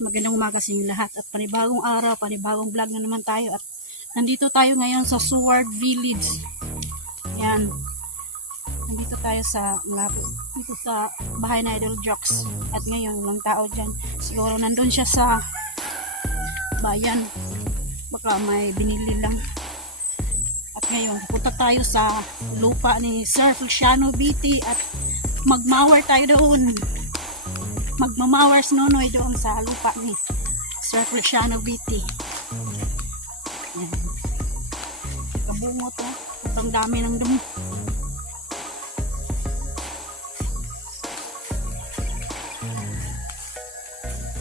Magandang umaga sa inyo lahat at panibagong araw, panibagong vlog na naman tayo at nandito tayo ngayon sa Seward Village. Yan. Nandito tayo sa malapit dito sa bahay na Idol Jocks at ngayon walang tao dyan. Siguro nandun siya sa bayan. Baka may binili lang. At ngayon punta tayo sa lupa ni Sir Feliciano BT at magmawar tayo doon. Magmamawars nonoy doon sa lupa ni Sir Feliciano BT. Yan. Kabungo to. Ang dami ng dumi.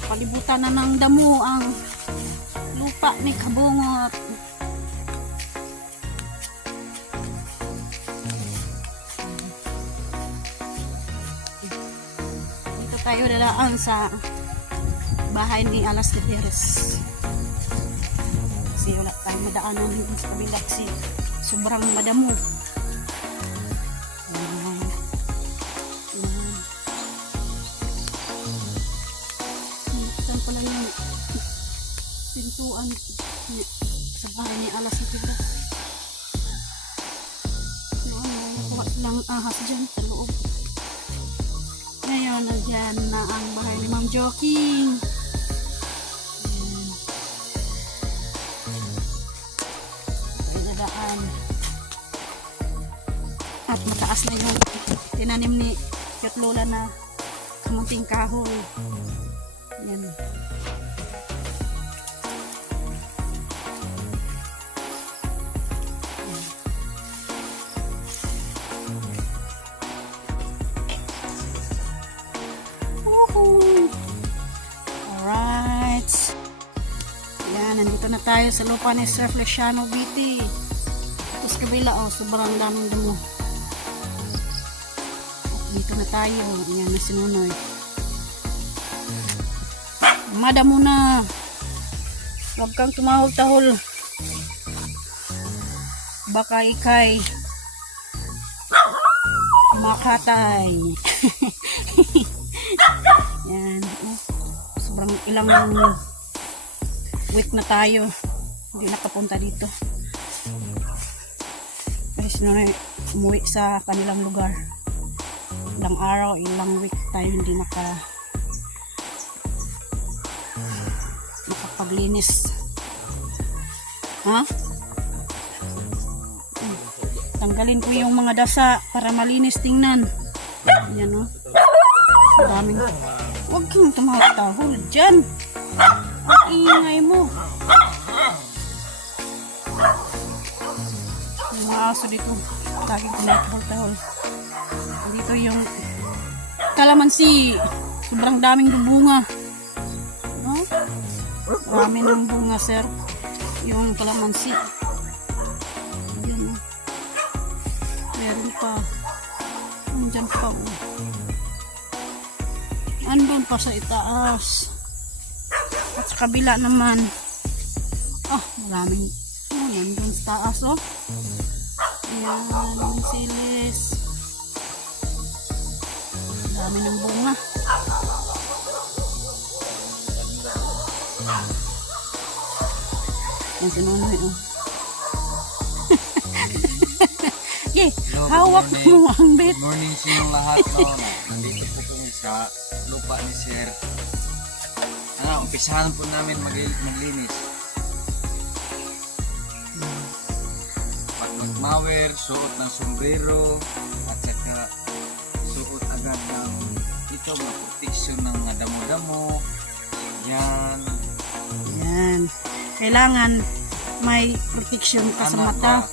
Nakalibutan na ng damo ang lupa ni Kabungot. Tayo dadaan sa bahay ni Alas de Perez kasi wala tayong madaanan dito sa kabila kasi sobrang madamo. Saan pala yung pintuan sa bahay ni Alas de Perez? Nakuha silang ahas dyan sa loob. Ngayon, nandiyan na ang bahay ni Ma'am Joking. Ay, nadaan. At mataas na yung tinanim ni Cute Lola na kamunting kahoy. Yan. Alright. Yan, nandito na tayo sa lupa ni Sir Feliciano BT. Tapos kabila, oh, sobrang daming damo. Dito na tayo. Yan na sinunoy. Madamo na. Huwag kang tumahol-tahol. Baka ikay makatay. Yan. Oh, sobrang ilang week na tayo hindi nakapunta dito kasi sinunod umuwi sa kanilang lugar. Ilang araw, ilang week tayo hindi nakapaglinis. Ha? Tanggalin ko yung mga dasa para malinis tingnan. Yan, oh. Daming. Huwag kang tumahol dyan. Ang ingay mo. Yung mga aso dito. Laging tumahol. Dito yung kalamansi. Sobrang daming bunga. No? Marami ng bunga, sir. Yung kalamansi. Yun. Meron pa. Andyan pa. Andun pa sa itaas. At sa kabila naman. Oh, maraming. Oh, nandun sa taas, oh. Ayan, yung silis. Dami ng bunga. Yan, sinunoy, oh. Okay, hawak mo ang bit. Good morning sa inyong lahat. No? Nandito po kami sa lupa ni Sir. Umpisahan po namin maglinis. Pag magmawer, suot ng sombrero, at saka suot agad ng ito, mga protection ng damo-damo. Yan. Yan. Kailangan may protection ka sa mata.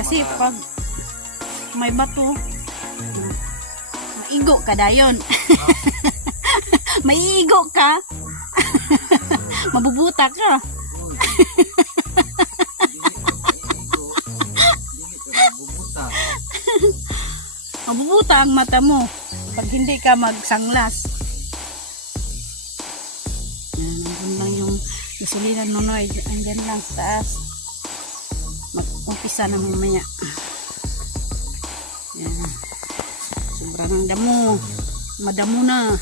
Kasi pag may bato, maigo ka dayon. Maiigo ka. Mabubuta ka. Mabubuta ang mata mo pag hindi ka magsanglas. Nandun lang yung gasolina nunoy. Andyan lang sa taas. Mag-umpisa na mamaya. Yan. Sobrang damo. Madamo na.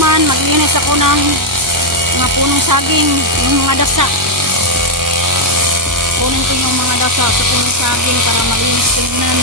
naman, maglinis ako ng mga punong saging, yung mga dasa. Kunin ko yung mga dasa sa punong saging para malinis tingnan.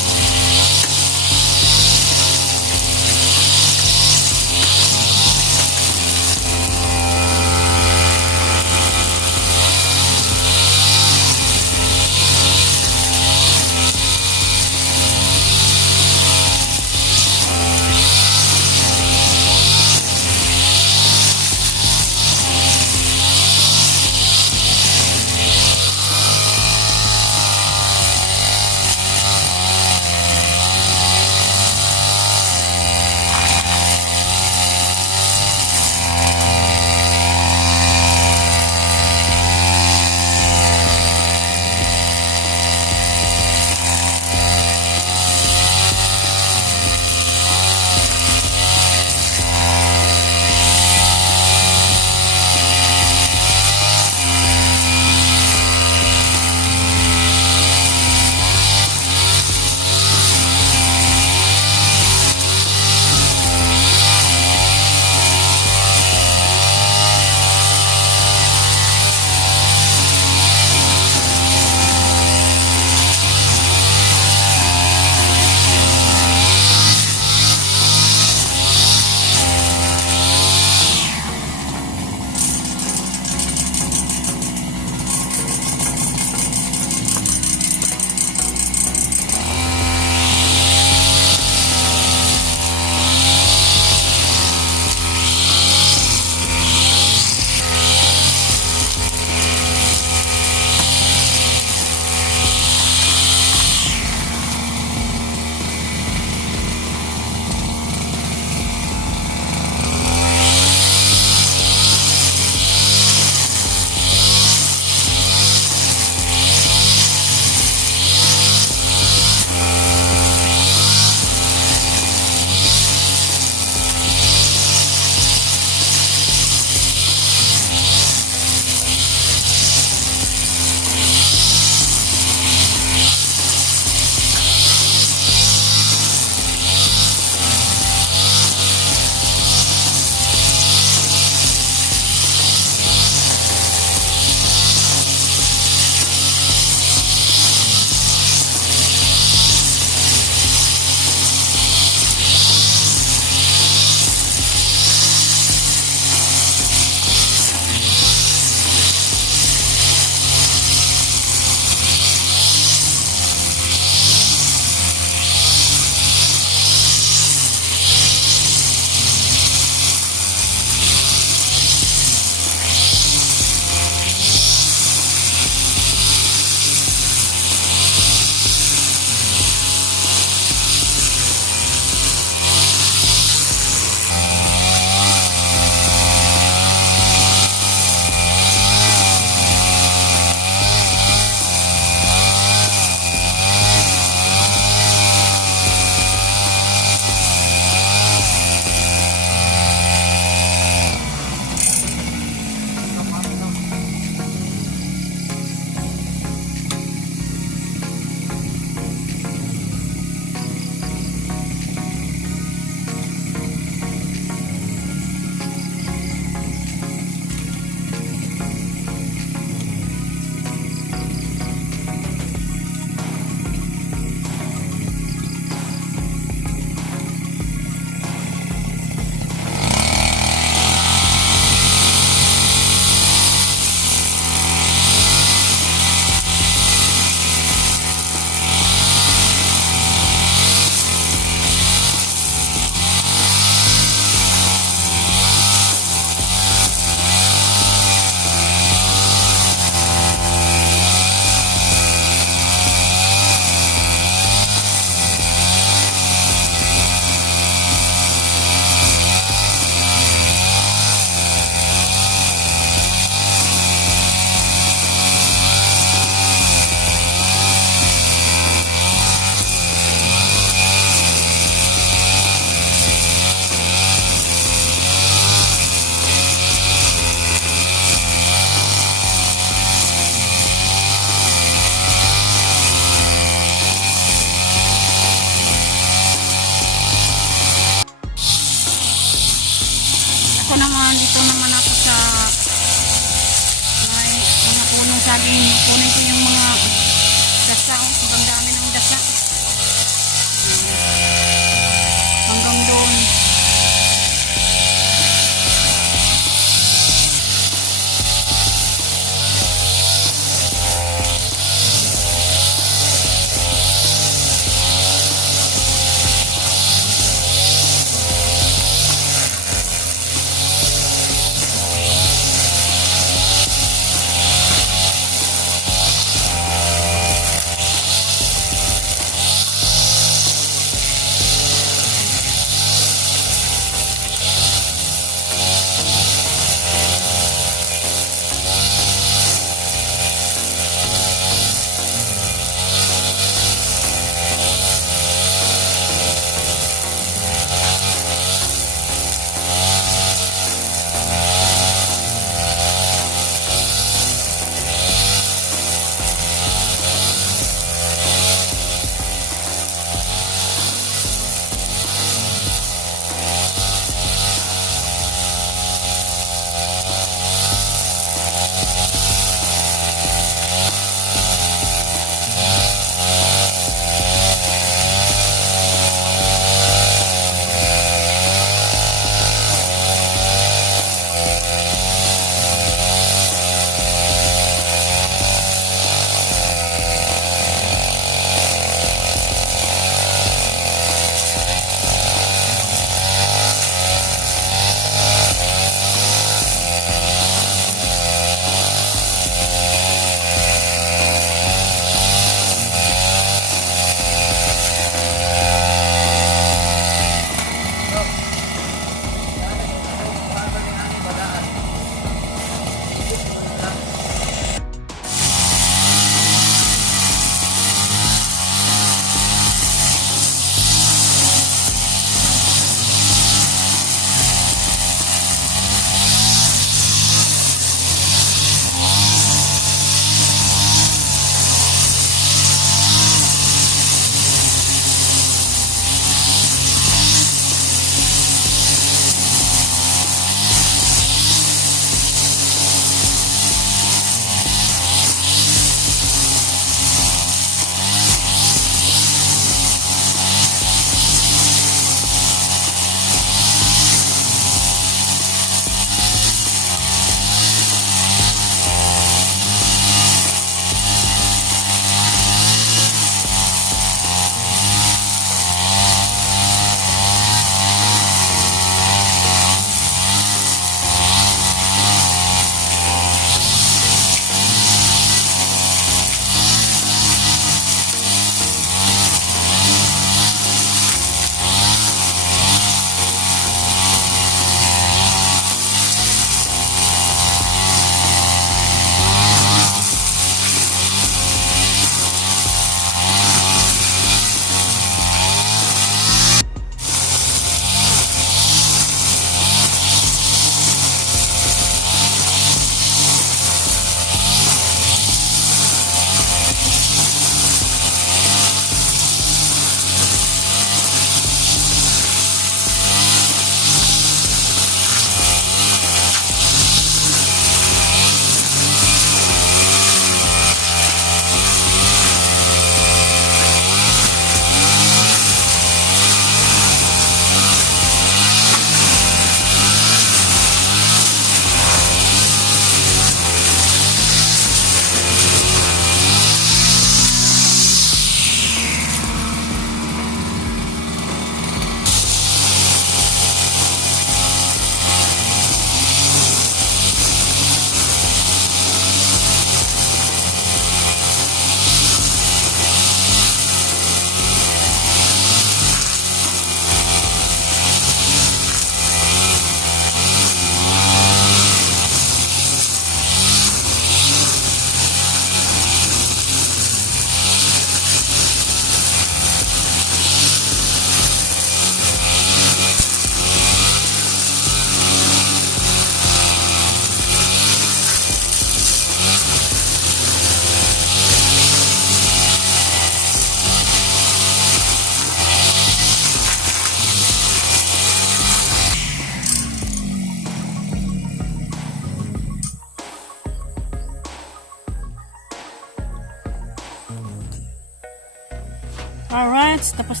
Alright, tapos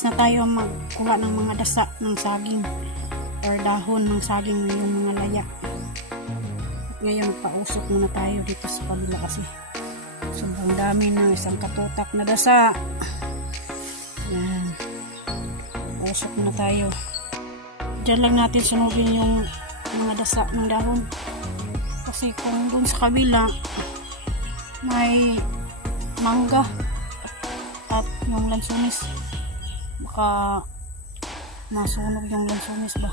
na tayo magkuha ng mga dasa ng saging or dahon ng saging ng mga laya. At ngayon magpausok muna tayo dito sa kabila kasi sobrang dami ng isang katutak na dasa. Yan. Usok muna tayo. Diyan lang natin sunugin yung mga dasa ng dahon. Kasi kung dun sa kabila may mangga at yung lansunis, baka masunog yung lansunis ba.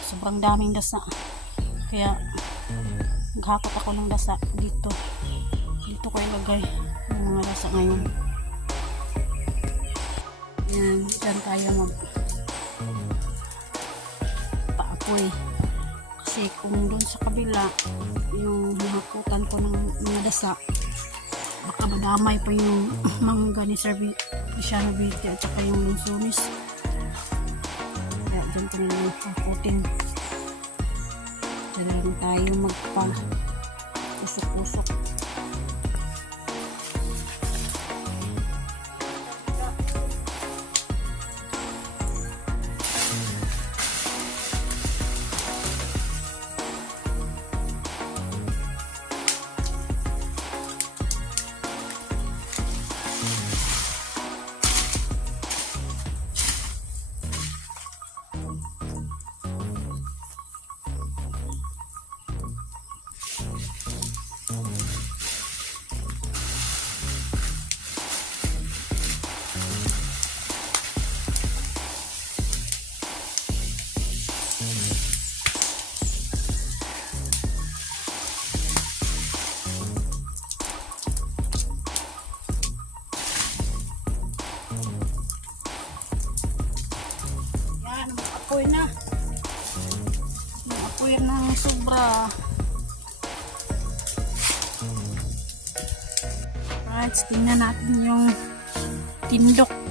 Sobrang daming dasa. Kaya maghakot ako ng dasa dito. Dito ko ilagay yung mga dasa ngayon. Yan, dyan tayo paapoy. Kasi kung dun sa kabila yung hahakutan ko ng mga dasa, baka madamay pa yung mangga ni Luciano Viti at saka yung lansunis. Kaya dyan ko na lang hakutin. Dyan lang tayo magpa-usok-usok. Apoy na. Apoy ng sobra. Right, tingnan natin yung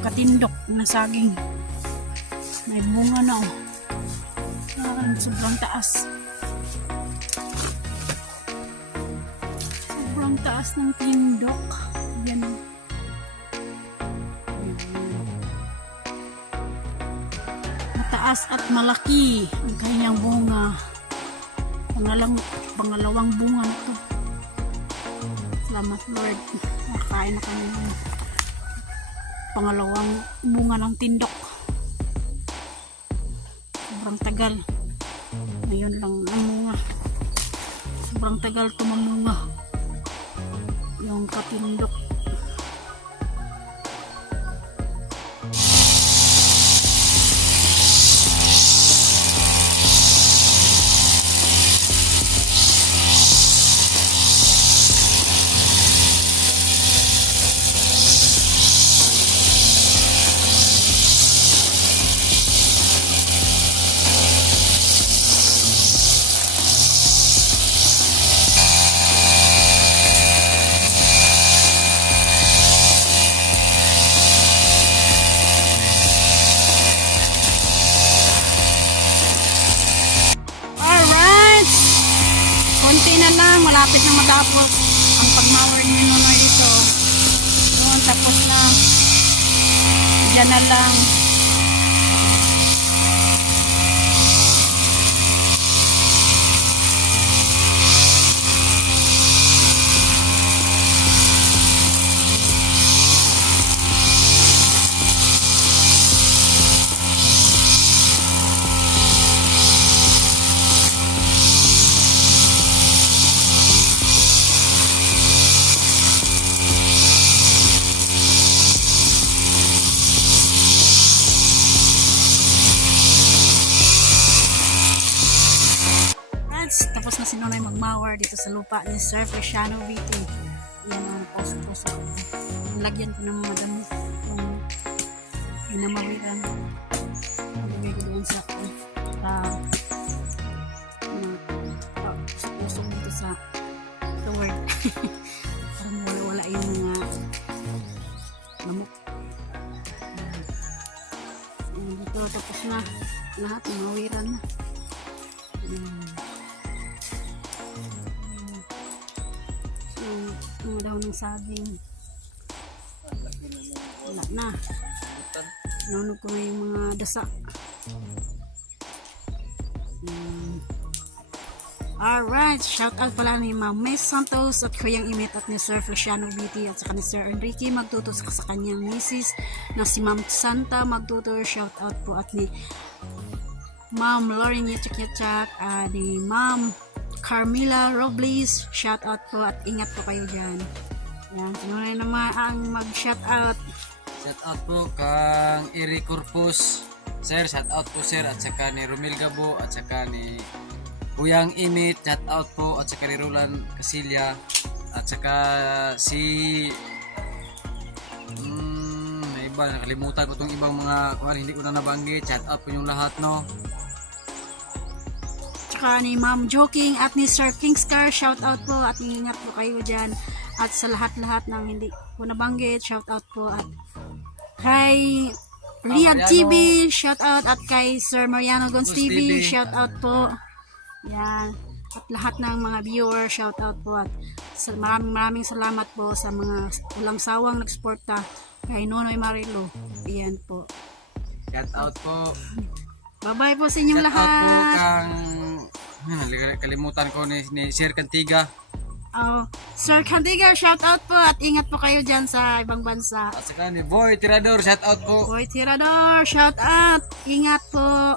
katindok na saging. May bunga na oh. Sobrang taas. Sobrang taas ng tindok. Yan oh. Mataas at malaki ang kanyang bunga. Pangalawang bunga na ito. Salamat Lord. Nakain na kami ng pangalawang bunga ng tindok. Sobrang tagal. Ngayon lang ang bunga. Sobrang tagal tumamunga yung katindok. Konti na lang, malapit na matapos ang pagmawar ni Nonoy ito. Doon, tapos na. Diyan na lang. Tapos na si Nonoy magmawar dito sa lupa ni Sir Luciano Viti. Yan ang puso-puso. Lagyan ko ng mga damit yung pinamawiran. Lagyan ko doon sa puso dito sa word. Para mawala yung mga lamok. Dito tapos na lahat, mawiran na. Mga daw ng saging. Wala na. Nanunog ko na yung mga dasa. Alright, shout out pala ni Ma'am May Santos at Kuyang Imit at ni Sir Feliciano Biti at saka ni Sir Enrique Magtuto sa kanyang misis na si Ma'am Santa Magtuto. Shout out po at ni Ma'am Lauren Yachak ni Ma'am Carmila Robles. Shout out po at ingat po kayo dyan. Yan, sino na naman ang mag-shout out? Shout out po kang Eric Corpus. Sir, shout out po sir. At saka ni Romil Gabo. At saka ni Kuyang Imit. Shout out po. At saka ni Roland Casilya. At saka si... may iba. Nakalimutan ko itong ibang mga kuwan. Hindi ko na nabanggit. Shout out po yung lahat, no? Tsaka ni Ma'am Joking at ni Sir Kingscar. Shout out po at ingat po kayo dyan. At sa lahat-lahat ng hindi ko nabanggit, shout out po. At kay Riyadh TV, shout out. At kay Sir Mariano Gons TV, shout out po. Yan. At lahat ng mga viewer, shout out po. At maraming salamat po sa mga walang sawang nagsuporta kay Nonoy Marilo. Yan po. Shout out po. Bye-bye po sa inyong Shout out po lahat. kang... kalimutan ko ni Sir Cantiga. Sir Cantiga, shout out po at ingat po kayo dyan sa ibang bansa. At saka ni Boy Tirador, shout out po. Boy Tirador, shout out. Ingat po.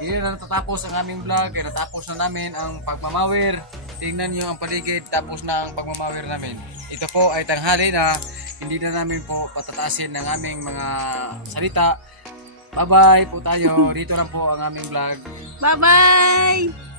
Hindi na natatapos ang aming vlog, kaya natapos na namin ang pagmamawir. Tingnan nyo ang paligid, tapos na ang pagmamawir namin. Ito po ay tanghali na, hindi na namin po patataasin ng aming mga salita. Bye bye po tayo, dito lang po ang aming vlog. Bye-bye.